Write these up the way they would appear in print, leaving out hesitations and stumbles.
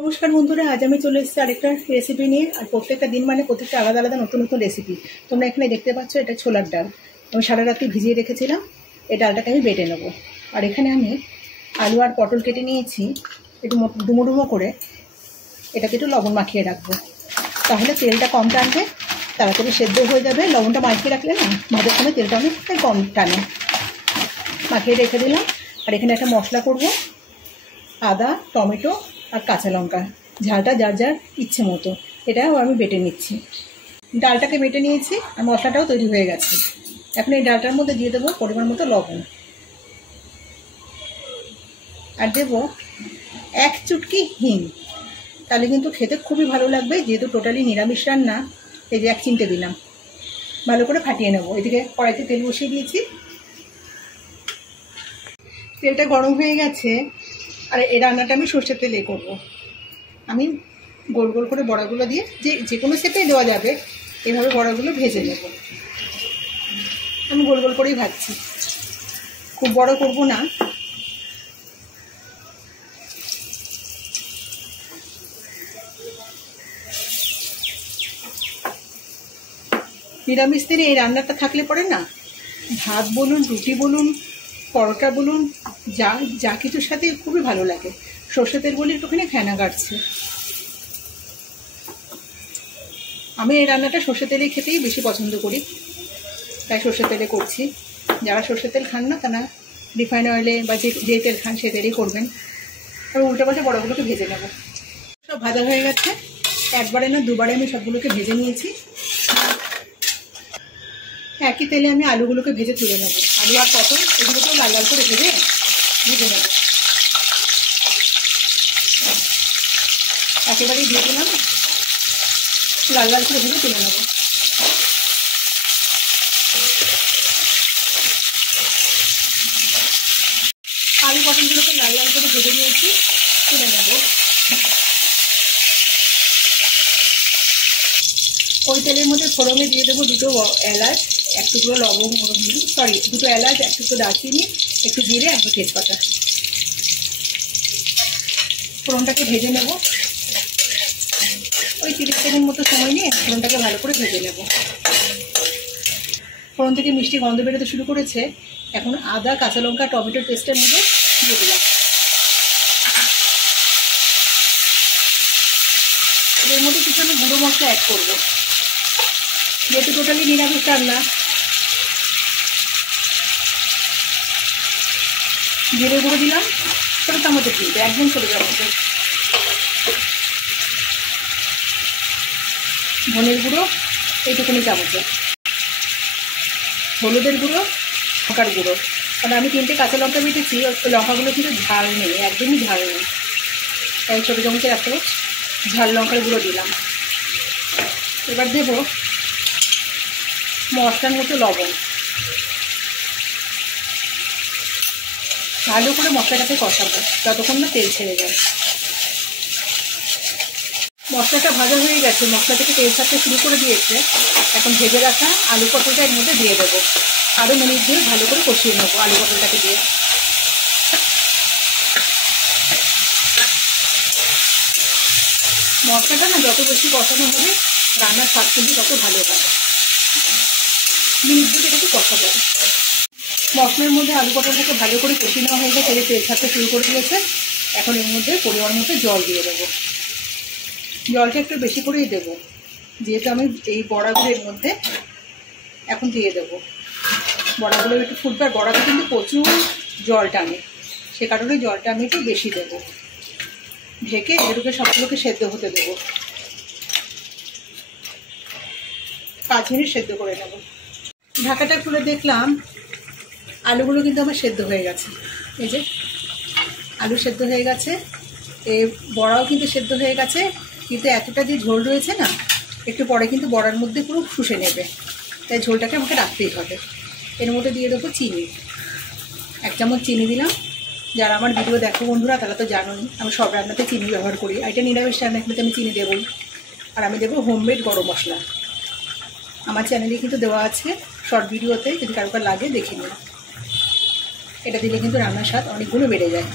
नमस्कार बंधुरा आज আমি চলে এসেছি আরেকটা রেসিপি নিয়ে। আর প্রত্যেকটা দিন মানে প্রত্যেকটা আলাদা আলাদা নতুন নতুন রেসিপি। তোমরা এখানে দেখতে পাচ্ছ এটা ছোলার ডাল। আমি সারা রাতে ভিজিয়ে রেখেছিলাম। এই ডালটাকে আমি বেটে নেব। আর এখানে আমি আলু আর পটল কেটে নিয়েছি একটু ডুমো ডুমো করে। এটাকে একটু লবণ মাখিয়ে রাখবো, তাহলে তেলটা কম টানবে, তাড়াতাড়ি সেদ্ধ হয়ে যাবে। লবণটা মাখিয়ে রাখলে না ভাজার সময় তেলটা অনেকটাই কম টানে। মাখিয়ে রেখে দিলাম। আর এখানে একটা মশলা করব, আদা, টমেটো আর কাঁচা লঙ্কা, ঝালটা যার যার ইচ্ছে মতো। এটাও আমি বেটে নিচ্ছি। ডালটাকে বেটে নিয়েছি আর মশলাটাও তৈরি হয়ে গেছে। এখন এই ডালটার মধ্যে দিয়ে দেবো পরিমাণ মতো লবণ, আর দেবো এক চুটকি হিং। তাহলে কিন্তু খেতে খুবই ভালো লাগবে। যেহেতু টোটালি নিরামিষ রান্না, এই যে 1 চিমটে দিলাম। ভালো করে ফাটিয়ে নেবো। এদিকে কড়াইতে তেল বসিয়ে দিয়েছি, তেলটা গরম হয়ে গেছে। আর এই রান্নাটা আমি সর্ষের তেলে করব। আমি গোল গোল করে বড়াগুলো দিয়ে যে কোনো শেপেই দেওয়া যাবে, এইভাবে বড়াগুলো ভেজে নেব। আমি গোল গোল করেই ভাজছি, খুব বড় করব না। নিরামিষ দিনে এই রান্নাটা থাকলে পরে না, ভাত বলুন, রুটি বলুন, পরোটা বলুন, যা কিছুর সাথে খুবই ভালো লাগে। সর্ষের তেল বলে একটুখানি ফেনা কাটছে। আমি এই রান্নাটা সর্ষের তেলেই খেতেই বেশি পছন্দ করি, তাই সর্ষের তেলে করছি। যারা সর্ষের তেল খান না তারা রিফাইন অয়েলে বা যে তেল খান সে তেলেই করবেন। আর উল্টে পাশে বড়গুলোকে ভেজে নেব। সব ভাজা হয়ে গেছে। একবারে না দুবারে আমি সবগুলোকে ভেজে নিয়েছি। একই তেলে আমি আলুগুলোকে ভেজে তুলে নেব। আলু আর পটল এগুলোকেও লাল লাল করে ভেজে নেব। একেবারেই দিয়ে দিলাম, লাল লাল করে ভেজে তুলে নেব। আলু পটলগুলোকে লাল লাল করে ভেজে নিয়েছি, তুলে নেব। ওই তেলের মধ্যে ফোড়নে দিয়ে দেবো 2টো এলাচ, 1 টুকরো লবঙ্গ, সরি 2টো এলাচ, 1 টুকরো দারচিনি, একটু জিরে, 1 তেজপাতা। ফোড়নটাকে ভেজে নেব। ওই 30 সেকেন্ড মতো সময় নিয়ে ফোড়নটাকে ভালো করে ভেজে নেব। ফোড়ন থেকে মিষ্টি গন্ধ বেরোতে শুরু করেছে। এখন আদা, কাঁচা লঙ্কা, টমেটোর পেস্টের মধ্যে দিয়ে দিলাম। এর মধ্যে কিছু আমি গুঁড়ো মশলা অ্যাড করবো, যেহেতু টোটালি নিরামিষ রান্না। জিরে গুঁড়ো দিলাম ছোটো চামচের দিতে, একদম ছোটো চামচে। ধনের গুঁড়ো এইটুকুনি চামচে। হলুদের গুঁড়ো, লঙ্কার গুঁড়ো। কারণ আমি 3টে কাঁচা লঙ্কা বেটেছি, লঙ্কাগুলো কিন্তু ঝাল নেই, একদমই ঝাল নেই, তাই ছোটো চামচের 1 চামচ ঝাল লঙ্কার গুঁড়ো দিলাম। এবার দেব মশলার মতো লবণ। ভালো করে মশলাটাকে কষাবো যতক্ষণ না তেল ছেড়ে যায়। মশলাটা ভাজা হয়ে গেছে, মশলা থেকে তেল ছাড়তে শুরু করে দিয়েছে। এখন ভেজে রাখা আলু পটলটা এর মধ্যে দিয়ে দেবো। আরও মিনিট দিয়ে ভালো করে কষিয়ে নেবো আলু পটলটাকে দিয়ে। মশলাটা না যত বেশি কষানো হবে রান্নার স্বাদ কিন্তু তত ভালো হয়। মিনিট দিয়ে এটাকে কষাবো। মশলার মধ্যে আলু পটলটাকে ভালো করে কষিয়ে নেওয়া হয়ে গেছে, তেল ছাড়তে শুরু করে দিয়েছে। এখন এর মধ্যে পরিমাণ মতো জল দিয়ে দেবো। জলটা একটু বেশি করেই দেবো, যেহেতু আমি এই বড়াগুলোর মধ্যে এখন দিয়ে দেবো। বড়াগুলো একটু ফুটবে, আর বড়াটা কিন্তু প্রচুর জল টানে, সে কারণে জলটা আমি একটু বেশি দেবো। ঢেকে এগুলোকে সবগুলোকে সেদ্ধ হতে দেবো। 5 মিনিট সেদ্ধ করে নেব। ঢাকাটা খুলে দেখলাম আলুগুলো কিন্তু আমার সেদ্ধ হয়ে গেছে। এই যে আলু সেদ্ধ হয়ে গেছে, এই বড়াও কিন্তু সেদ্ধ হয়ে গেছে। কিন্তু এতটা যে ঝোল রয়েছে না, একটু পরে কিন্তু বড়ার মধ্যে পুরো শুষে নেবে, তাই ঝোলটাকে আমাকে রাখতেই হবে। এর মধ্যে দিয়ে দেবো চিনি, 1 চামচ চিনি দিলাম। যারা আমার ভিডিও দেখো বন্ধুরা তারা তো জানোই আমি সব রান্নাতে চিনি ব্যবহার করি। এটা নিরামিষ রান্না, এখানে আমি চিনি দেবই। আর আমি দেবো হোমমেড গরম মশলা। আমার চ্যানেলে কিন্তু দেওয়া আছে শর্ট ভিডিওতে, যদি কারোর লাগে দেখে নিন। এটা দিলে কিন্তু রান্নার স্বাদ অনেক গুণ বেড়ে যায়।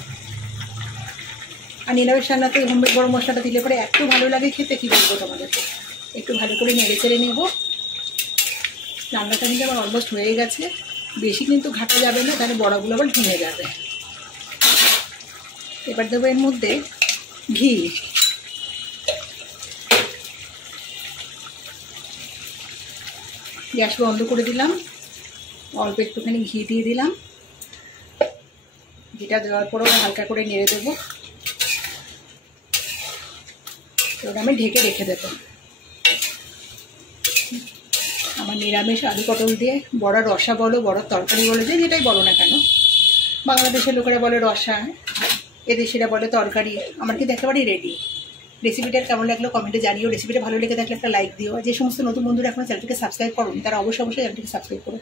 আর নিরামিষ রান্নাতে হোমমেড গরম মশলাটা দিলে পরে এত ভালো লাগে খেতে, কী বলবো তোমাদেরকে। একটু ভালো করে নেড়ে চেড়ে নেব। রান্নাটা কিন্তু আমার অলমোস্ট হয়ে গেছে, বেশি কিন্তু ঘাটা যাবে না, তাহলে বড়াগুলো আবার ভেঙে যাবে। এবার দেবো এর মধ্যে ঘি। গ্যাস বন্ধ করে দিলাম, অল্প একটুখানি ঘি দিয়ে দিলাম। ঘিটা দেওয়ার পরেও হালকা করে নেড়ে দেবো। এবার আমি ঢেকে রেখে দেবো। আমার নিরামিষ আলু পটল দিয়ে বড়ার রসা বলো, বড়ার তরকারি বলো, যে যেটাই বলো না কেন, বাংলাদেশের লোকেরা বলে রসা, এদেশিরা বলে তরকারি, আমার কিন্তু একেবারেই রেডি। রেসিপিটা কেমন লাগলো কমেন্টে জানিও। রেসিপিটা ভালো লেগে থাকলে একটা লাইক দিও। যে সমস্ত নতুন বন্ধুরা এখনো চ্যানেলটিকে সাবস্ক্রাইব করুন তারা অবশ্যই চ্যানেলটিকে সাবস্ক্রাইব করো।